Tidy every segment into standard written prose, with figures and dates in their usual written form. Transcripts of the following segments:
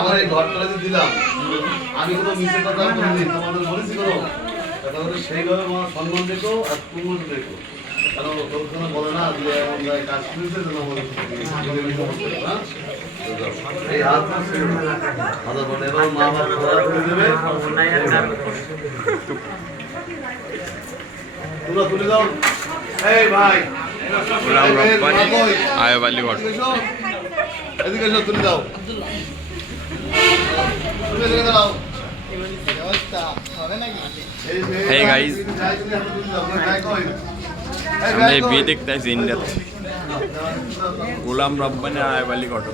আমার এই ঘরটা দিলাম, আমি কোনো মিথ্যে কথা বলিনি, তোমাদের বলেছি কোনো সেইভাবে আমার সম্মান দেখো আর তুমিও দেখো। কারণ লোকজন বলে না যে এমন যায় কাজ করেছে এই হাত বলে এবং মা বাবা খোলা করে দেবে, তোমরা তুলে দাও। এই ভাই এদিকে এসো, তুলে দাও, তুলে দাও। Hey guys, हमने भी देखता है इंडिया गुलाम रब्बानी आए वाली घटो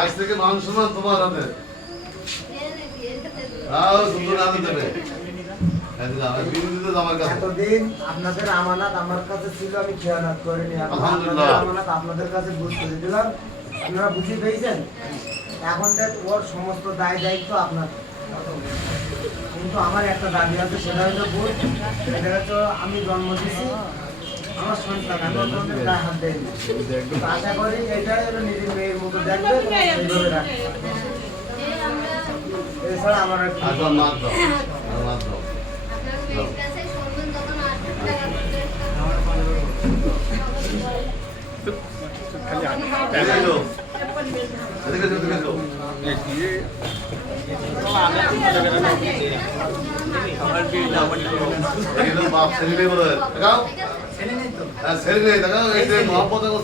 আজ থেকে মান সম্মান তোমার হাতে। সুন্দর হাতে দেবে। এতদিন আপনাদের আমানত আমার কাছে ছিল, আমি খেয়ানত করিনি। আপনাদের আমানত আপনাদের কাছে বুঝতে দিলাম, আপনারা বুঝে পেয়েছেন। এখন ওর সমস্ত দায় দায়িত্ব আপনার। কিন্তু আমার একটা দাবি আছে, সেটা হলো বোধ, সেটা হচ্ছে আমি জন্ম দিচ্ছি আমার সন্তান, আমি আপনাদের গায়ে হাত দেয়নি। আশা করি এটাই হলো নিজের মেয়ের মতো দেখবে, সেইভাবে রাখবে। এছাড়া আমার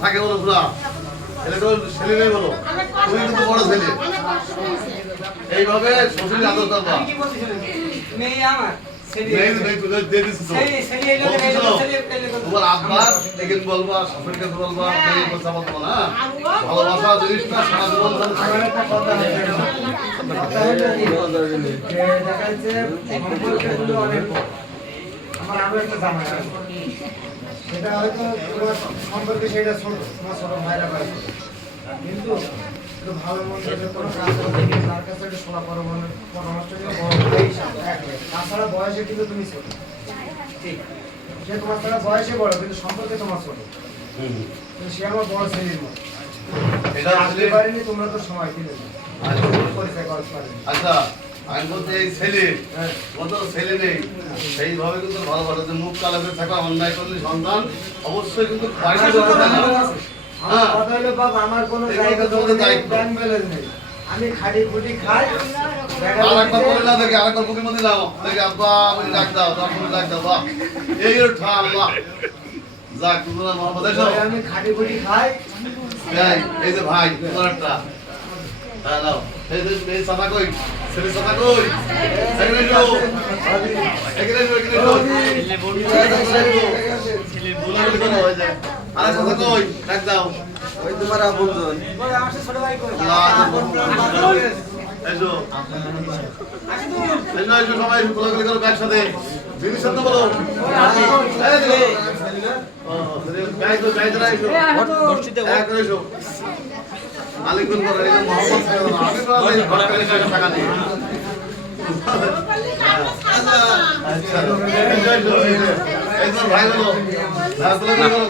থাকে বলো পুরা ছেলে নেই বলো, তুমি কিন্তু বড় ছেলে। এইভাবে শ্বশুরের আদর করবা। তোমার আব্বা এখানে বলবা, শ্বশুরের কাছে বলবা, কথা বলবো না। ভালোবাসা জিনিসটা সারা জীবন আমার আরো একটা জামাই আছে, সেটা হয়তো তোমার সম্পর্কে সেটা ছোট, তোমার ছোট ভাইরা পারে, কিন্তু ভালো মন্দ কোনো কাজ করতে তার কাছে একটা শোনা পরামর্শ নিয়ে বড় ভাই হিসাবে তাছাড়া বয়সে কিন্তু তুমি ছোট, ঠিক সে তোমার ছাড়া বয়সে বড় কিন্তু সম্পর্কে তোমার ছোট, কিন্তু সে আমার বড় ছেলের মতো। এটা আসতে পারিনি, তোমরা তো সময় দিলে পরিচয় করতে পারেনি। আচ্ছা আমি বলতে এই ছেলে কত ছেলে নেই, সেইভাবে কিন্তু ভালোবাসা মুখ কালো করে থাকা, অন্যায় করলে সন্তান অবশ্যই কিন্তু আমার কোনো জায়গা ব্যাংক ব্যালেন্স নেই, আমি খাটি ফুটি খাই। আরেকবার বলে না দেখি, আরেকবার বুকের মধ্যে নাও দেখি, আব্বা বলে ডাক দাও, তারপরে ডাক দাও, বাহ এই ওঠা আল্লাহ যাক, তোমরা মোহাম্মদ এসো। আমি খাটি ফুটি খাই। এই যে ভাই তোমার একটা হ্যাঁ নাও, এই সাদা কই ছেলে সাদা কই, এখানে এসো, এখানে এসো, এখানে এসো, ছেলে বুলাবুলি করো হয়ে যায়। আরে সাদা কই ডাক দাও, ওই তোমার আপনজন, ওই আমার ছোট ভাই কই, এসো এসো সবাই বুলাবুলি করো একসাথে, জিনিস সত্য বলো। আলিকুল ভাই বলো